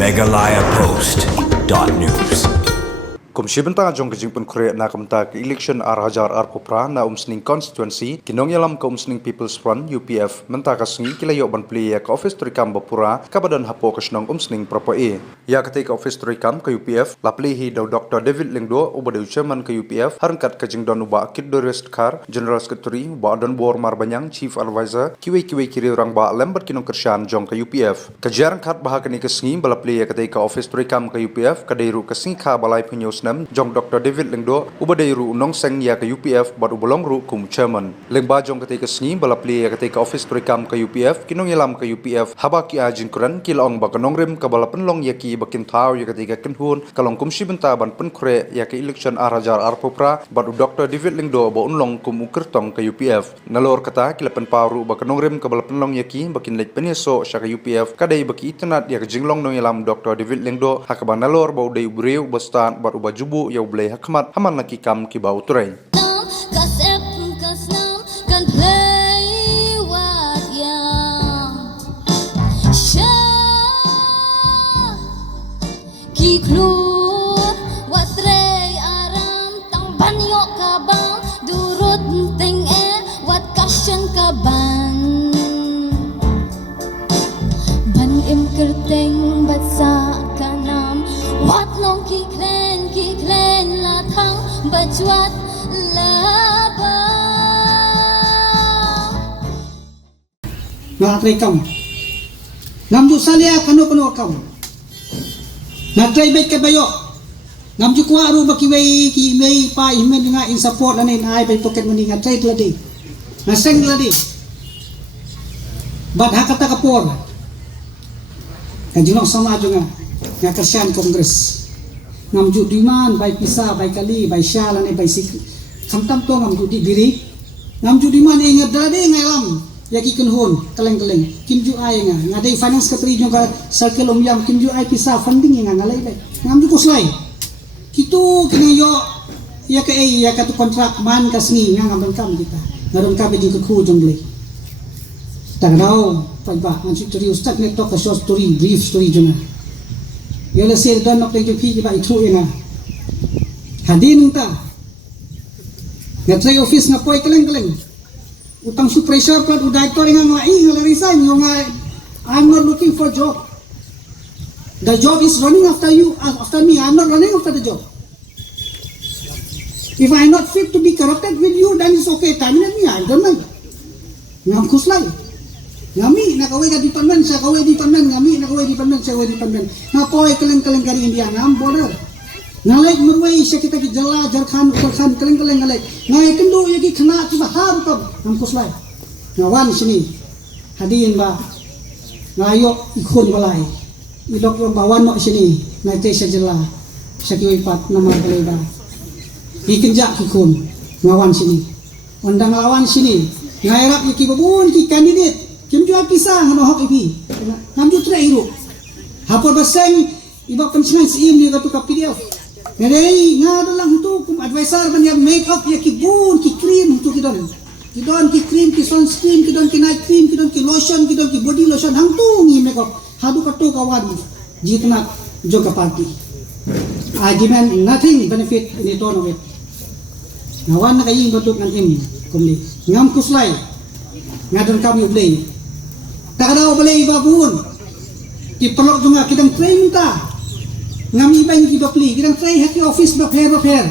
megalayapost.news. Komisi Bentang Jong Kejing Pun Korea na kamta ke election Ar-Hajar Ar-Popra na umsning constituency kinong yalam ka umsning People's Front UPF menta ka sengi kilayo ban piliya ka office turikam Bapura kabadan hapo ka senong umsning propoe ya kate ka office turikam ka UPF laplihi daw Dr. David Lingdo ubadaw chairman ka UPF harangkat kajing don uba Kid Doris Kar General Secretary uba don Bor Marbanyang Chief Advisor kiwi kiri orang ba lembat kinong kersyan jong ka UPF kajarang kat bahakani ka sengi balapliya kate ka office turikam ka UPF kadairu ka sengi ka balai penyos jong Dr. David Lingdo ubadairu unong seng ya ke UPF bad ubolong ru kum chairman lengba jong ketika sengi balapli ya ketika office turikam ke UPF kinong yalam ke UPF haba ki ajin kuran kilong bakanong rim kabalapan long ya ki bakin tau ya ketika kenhun kalong kumsi benta ban penkure ya ke election Ar-Hajar Ar-Popra bad Dr. David Lingdo ba unlong kum ukertong ke UPF nalor kata kilapan paru bakanong rim kabalapan long ya ki bakin lej peneso sya ke UPF kadai baki itenat ya ke jinglong nong yalam Dr. David Lingdo hakaban nalor ba udai breu bastan bad jubu ya blay hakmat haman nakikam kibau turay. Berjuat Nakatry kam. Ngamju salia kano kam. Natry bet kabayo. Ngamju kuwa aru bakiway ki may pa imen nga in support anin ay bay pocket money nga try tadi. Naseng tadi. Bad hakata kapor. Kanjulong sama aja nga kasihan kongres. Ngamju diman bay pisa bay kali bay syalan bay sik kamtam to ngamju di diri ngamju diman ingat dade ngailam yaki kenhun keleng-keleng kimju ay nga ngadai finance secretary nga circle umyam kimju ay pisa funding nga ngalay bay ngamju kuslay kitu kinayo ya ka ay ya ka to contract man kasni nga ngambang kam kita ngaron ka bedi ku jongle tagaw pagba ngamju turi ustad neto ka short story brief story jona Yola sir don nok lagi pi ba itu ina. Hadin ta. Ngatray office nga poy keleng-keleng. Utang supervisor pa director nga ngai nga resign yung I'm not looking for job. The job is running after you, after me. I'm not running after the job. If I'm not fit to be corrupted with you, then it's okay. Terminate me. I don't mind. Ngam kuslay. Ngami nakaway ka department sa kaway department ngami nakaway department sa kaway department napoy keleng-keleng kari India ngam border ngalay merway siya kita ki jala jarkhan ukhan keleng-keleng ngalay ngai kendo yagi khana ci bahar to ngam kuslay ngawan sini hadin ba ngayo ikon balai ilok yung bawan no sini naite sa jala sa kiwi pat nama balay ba ikinja kikon ngawan sini undang lawan sini ngairap ki babun ki candidate Kim jual pisang ano hok ibi. Ngamju tray iro. Hapor baseng iba pensiunan si im dia tu PDF. Ngedei ngado lang tu kum advisor ban ya make up ya ki bun ki cream tu kidon. Kidon ki cream ki sunscreen kidon ki night cream kidon ki lotion kidon ki body lotion hang tu ngi make up. Hadu katu kawan jitna joga party. I demand nothing benefit in it on of it. Ngawan na kaying batuk ng im kumli. Ngam kuslay. Ngadon kami ublay. Takadaw balay babun. Ipalok juga kidang tray minta. Ngami bang kidopli kidang tray haki office baper.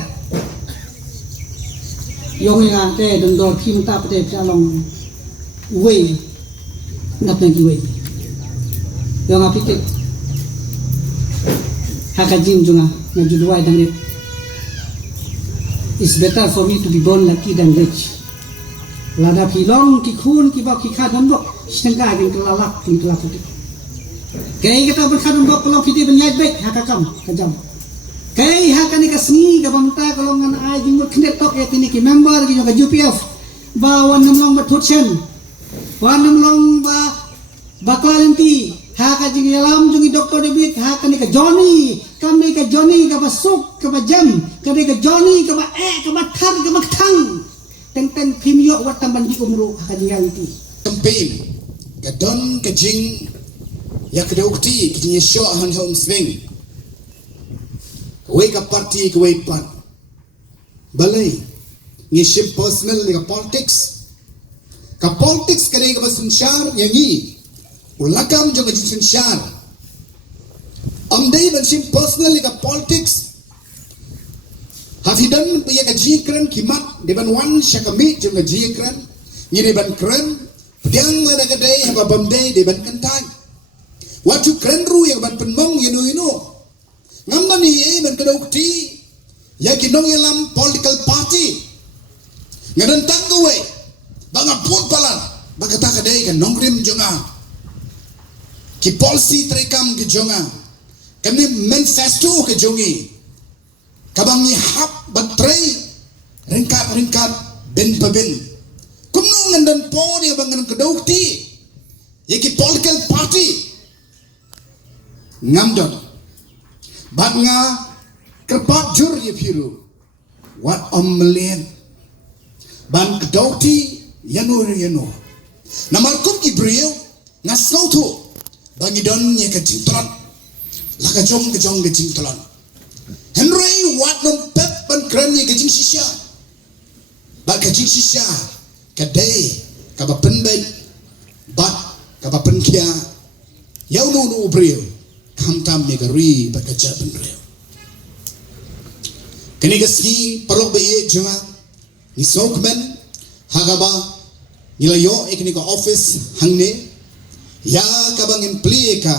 Yung nga te dondor kimta pate calong way. Nap nang way. Yung apikit. Hakajim juga ngajuduay dangit. It's better for me to be born lucky than rich. Lada pilong kikun kibak kikadan bok setengah yang kelalak yang kelakut. Kaya kita berkadang bok kalau kita bernyat baik hakakam kajam. Kaya hakan ikasni kabamta kalau ngan ay jinggot knet tok ya tini ki member ki juga UPF ba wan namlong ba tutsen wan namlong ba kalanti haka jing yalam jungi Dr. David hakan ka Johnny kami ka Johnny ka basuk ka ba jam kami ka Johnny ka ba ka ba thar ka ba thang teng kimio wat tamban di umro kajiganti campaign kadon kajing ya kada ukti kinya syo han hom swing kawai ka party kawai pan balai ngiship personal ka politics kada ka basunsyar yangi ulakam jo ka sunsyar amdai ban sim personal ka politics hafidan ya ka jikran kimat deban wan syakami jo ka jikran ni deban kran Diang ada kadai haba bamdai deban kantai. Waju krenru yang ban penmong inu ngamman ni ban kadukti ya kinong yalam political party ngadan tangwe banga pun palan bagata kadai kan nongrim jonga ki policy trekam ki jonga kami manifesto ke jongi kabangi hap batrei ringkat ben pabin kumno ngandan po ni bangan kadukti ya ki political party ngamdon bat nga kerpat jur ye piru wat melian ban kadauti yano namar kum ki brio nga sautu bangi don ye ka jintran la ka jong ke jintran henry wat nom pep ban kran ye ka jing shisha ba ka jing shisha ka day ka ba pen bay bat ka ba pen kia yau no brio kamtam ye gari ba ka jaban brio kini gaski parok ba ye junga ni sokmen hagaba nilayo ikni ka office hangne ya kabang employee ka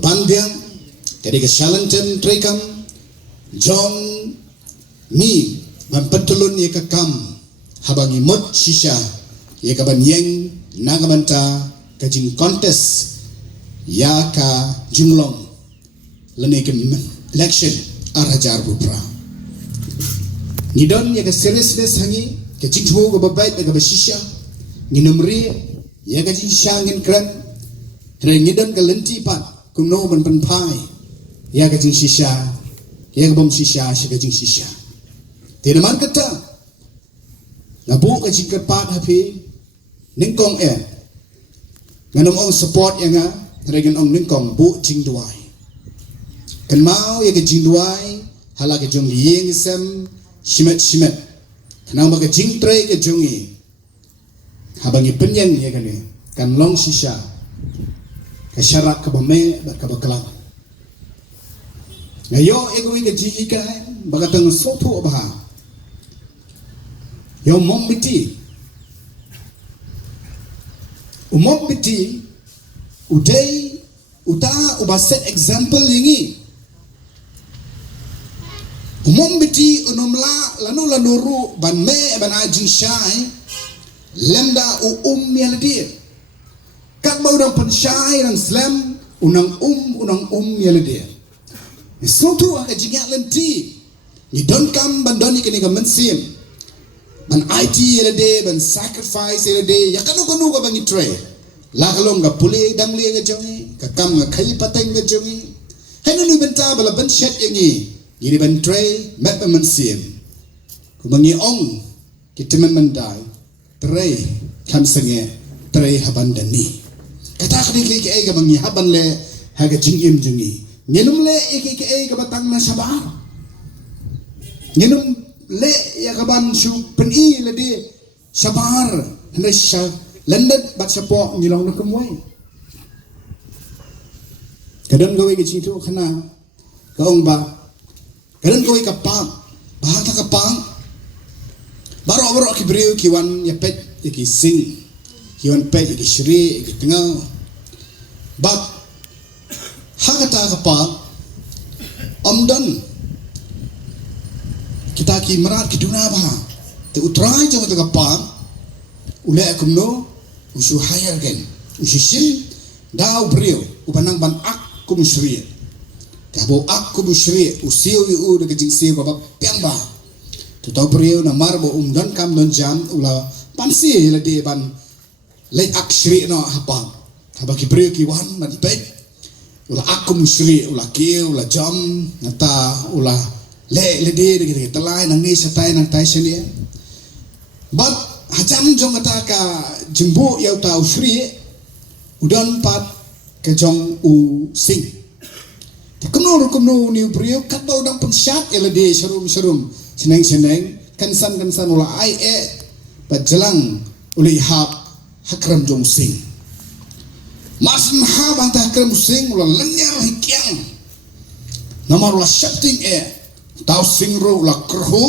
bandiang kadi ka shalanten trekam jong ni mampatulun ye ka kam habang imot shisha ye ka banyeng nagamanta kajing contest ya ka jumlong lenekin election arajar bupra nidon ya ka seriousness hangi ka jingho go babait ka bashisha nginumri ya ka jingsha ngin kran nidon ka lenti pat kumno ban panpai ya ka jingshisha ya ka bom shisha ka jingshisha tinaman kata nabu ka jingkat hapi ningkong nganom ong support yang regen ong ningkong bu jingduai kan mau ya ke jingduai hala ke jong yeng sem shimet kanang ba ke jingtre ke jongi habangi penyeng ya kan long shisha ke syarat ka bame ba ka baklang ngayo egowi ke ji ikan bagatang soto bah yo mom biti umom biti udai uta ubaset example yangi umom biti unomla lanu ban me ban ajing syai lemda yaladir kat ba udang pensyai dan slam unang yaladir sotu aka jingak lenti ni don kam ban doni kini ka mensim ban IT yalade ban sacrifice yalade yakanu ka bangi tray lakalong ga puli damli ga jongi ka kam ga kai pateng ga jongi henu ni benta bala ban shet yangi yiri ban tray met ban mensim ku bangi ong kitiman mandai tray kam senge tray haban dani kata kini ke ga bangi haban le haga jingim jongi ngenum le ke ga batang na sabar ngenum le ya kaban shu peni le de sabar hne sha landat bat sapo ngilong na kumwai kadang gawe ke chitu khana kaong ba kadang gawe ka pang bahata ka pang baro ki breu ki wan ya pet ki sing ki wan pet ki shri ki tengah bat hagata ka pang amdan kita ki merat ki duna bah te utrai jo te kapam ule akumno usu hayar gen usu sim dau brio upanang ban ak kum shri kabo ak kum shri usiu yu de jing siu ba piang ba tu tau brio na marbo dan kam don jam ula pansi le de ban le ak shri no hapang haba ki brio ki wan man pet ula ak kum shri ula kiu ula jam ngata ula le de kita telai nang ni satai nang tai seni but hajam jong ata ka jembu yau tau shri udan pat ke jong u sing ti kumno ni brio kat ba udang pensyak ele de sharum seneng kan san ula ai pajelang uli hap hakram jong sing mas ha bang ta hakram sing ula lenyar hikyang namar ula shapting tau sing ro ula kerhu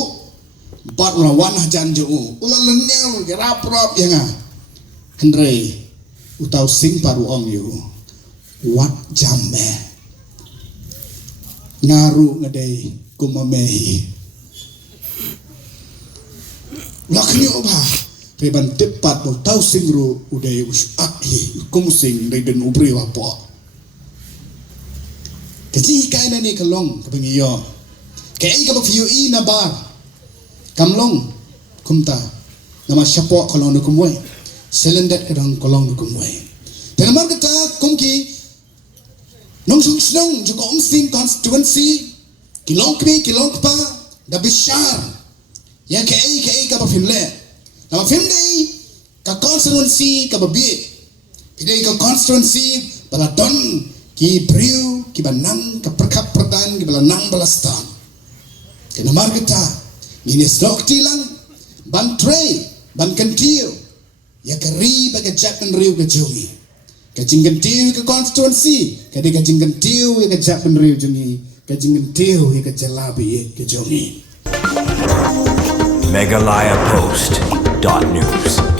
bat ula wanah janju ula lenyar gerap-rap yang Henry utau sing paru ong yu wat jamme ngaru ngadai kumamehi laknyo ba reban tepat bo tau sing ru udai usahi kum sing dai den ubri wapo kaji kaina ni kalong kabengiyo kai ka fiu i na bar kamlong kumta nama syapo kalong nu kumwe selendet kadang kolong kumwe dan mar kata kumki nong sung juga sing constituency kilong pa da bishar ya kai ka pafimle nama fimle ka constituency ka babit pidai ka constituency baladon ki priu ki banang ka perkap perdan ki balanang balastan kena mar kata ini stok tilang ban tray ban kentiu ya keri baga japan riu ke jungi ka jinggentiu ke constituency ka de ka jinggentiu ke japan riu jungi ka jinggentiu ke jalabi ke jungi MegalayaPost.news